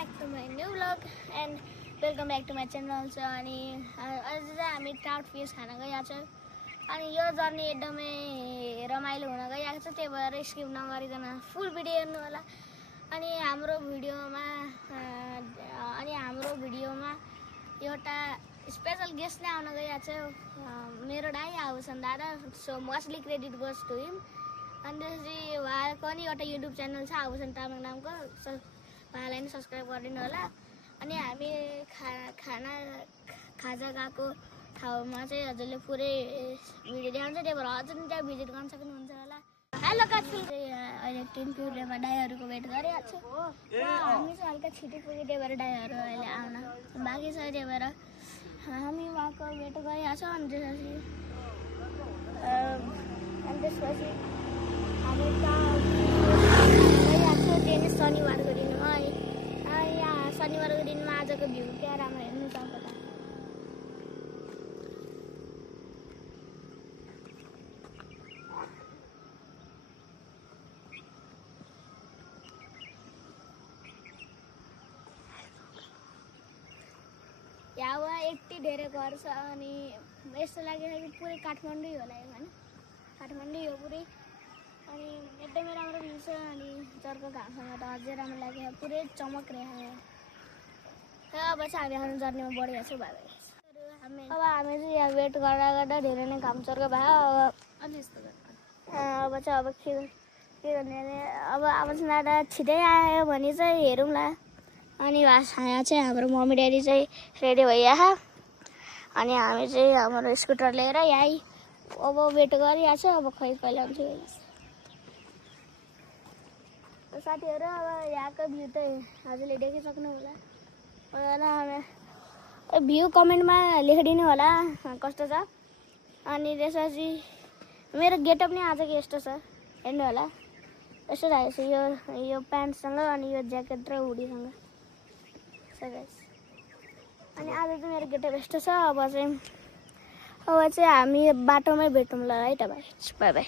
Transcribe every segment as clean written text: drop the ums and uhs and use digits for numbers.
back to my new vlog and welcome back to my channel. So अनि आज चाहिँ हामी ट्राउट फिस खान गइरहेको छौँ अनि यो जर्नी एकदमै रमाइलो हुन गइरहेको छ, त्यही भएर स्किप नगरिकन फुल भिडियो हेर्नु होला। अनि हाम्रो भिडियोमा एउटा स्पेशल गेस्ट नै आउन गइरहेको छ, मेरो दाइ आभूषण दादा। So mostly credit goes to him. अनि त्यसपछि उहाँको नि एउटा युट्युब च्यानल छ आभूषण तामाङ नामको, उहाँलाई नि सब्सक्राइब गरिदिनु होला। अनि हामी खाजा गएको ठाउँमा चाहिँ हजुरले पुरै भिडियो देखाउँछ, त्यही भएर हजुर नि त्यहाँ भिजिट गर्न सक्नुहुन्छ होला। हेलो काठफुल अहिले 10 पिरियडमा दाइहरूको वेट गरिरहेको छु। हामी चाहिँ हल्का छिटो पुग्यो, त्यही भएर दाइहरू अहिले आउन बाँकी छ, त्यही भएर हामी उहाँको वेट गरिरहेको छौँ। अनि त्यसपछि हामी गइरहेको छौँ। त्यही नै शनिबारको दिनमा है। यहाँ शनिबारको दिनमा आजको भ्यू क्या राम्रो हेर्नु चाहन्छ त। यहाँ यति धेरै घर छ अनि यस्तो लाग्यो कि पुरै काठमाडौँ होला यो, होइन काठमाडौँ हो पुरै। अनि एकदमै राम्रो भ्यू छ। अनि चर्को घामसँग त अझै राम्रो लाग्यो, पुरै चमक रहेको। अब चाहिँ हामी आफ्नो जर्नीमा बढिरहेको छौँ भाइ। अब हामी चाहिँ यहाँ वेट गर्दा गर्दा धेरै नै घाम चर्को भयो। अब चाहिँ के गर्ने अरे, अब दादा छिटै आयो भने चाहिँ हेरौँला। अनि यहाँ चाहिँ हाम्रो मम्मी ड्याडी चाहिँ रेडी भइरहेको। अनि हामी चाहिँ हाम्रो स्कुटर लिएर यहीँ अब वेट गरिरहेको छ। अब खै पहिला हुन्छ साथीहरू। अब यहाँको भ्यू त हजुरले देखिसक्नु होला। भ्यू कमेन्टमा लेखिदिनु होला कस्तो छ। अनि त्यसपछि मेरो गेटअप नै आजको यस्तो छ, हेर्नु होला। यस्तो राखेको छु यो प्यान्टसँग अनि यो ज्याकेट र हुडीसँग। अनि आज चाहिँ मेरो गेटअप यस्तो छ। अब चाहिँ हामी बाटोमै भेटौँला है त भाइ। By by.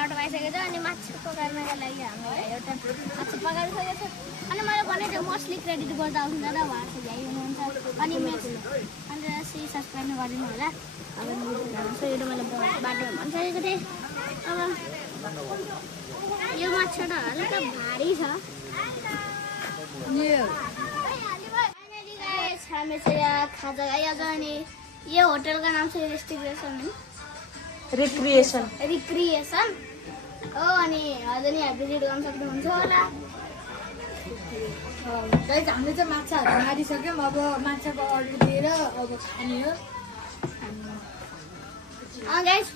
खानाबाट पाइसकेको छ अनि माछा पकाउनका लागि हामीलाई एउटा माछा पकाइसकेको छ अनि मैले भनेको थिएँ मोस्टली क्रेडिट गर्दा आउँछ दादा उहाँहरू चाहिँ हुनुहुन्छ अनि अनि सब्सक्राइब गरिदिनु होला अब यो मैले बाटोमा भनिसकेको थिएँ अब यो माछा त हल्का भारी छ हामी चाहिँ यहाँ खाजा खाइहाल्छ अनि यो होटलको नाम चाहिँ रिक्रिएसन हो अनि हजुर यहाँ भिजिट गर्न सक्नुहुन्छ होला गाइस हामीले चाहिँ माछाहरू मारिसक्यौँ अब माछाको अर्डर दिएर अब खाने हो गाइस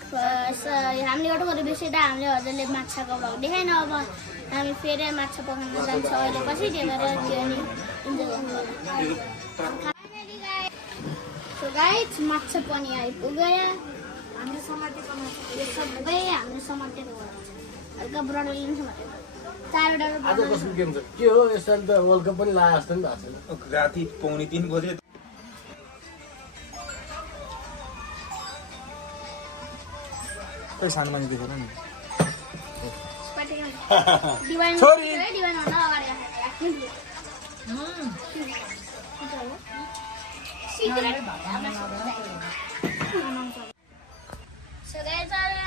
हामीले एउटा कुरा बिर्सिँदा हामीले हजुरले माछाको भाउ देखाएन अब हामी फेरि माछा पकाउन जान्छौँ अहिले पछि त्यही भएर त्यो अनि इन्जोय गर्नु सो गाइस माछा पनि आइपुग्यो हामीले समातेको माछा यो सबै हामीले समातेको हल्का ब्रडर लिन्छ भनेको चारवटा आज कसको गेम छ के हो यसपालि त वर्ल्ड कप पनि लास्ट जस्तो नि भएको छैन राति 2:30 बजे सानो मान्छे देखेर नि छोरी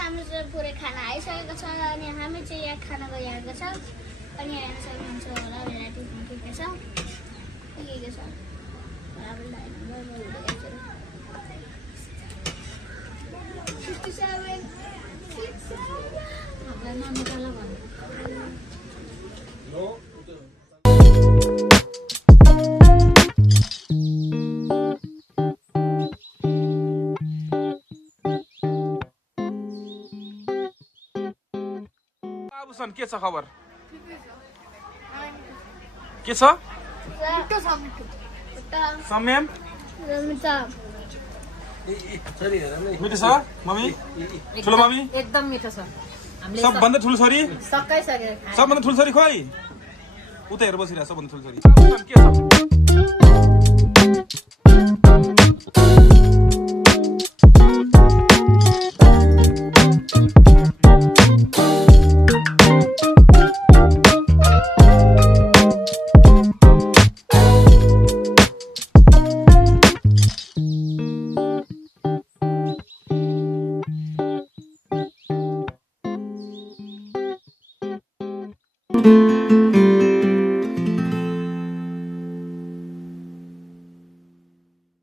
हामी चाहिँ पुरै खाना आइसकेको छ अनि हामी चाहिँ यहाँ खाना गइरहेको छ अनि यहाँ हेर्न सक्नुहुन्छ होला भेराइटी के के छ बाबुसन के छ खबर के छ सम्यम मिठो छ मम्मी ठुलो मम्मी एकदम मिठो छ हामीले सबभन्दा ठुलो छोरी सकाइसकेर सबभन्दा ठुलो छोरी खोइ उता हेरेर बसिरहेको सबभन्दा ठुलो छोरी के छ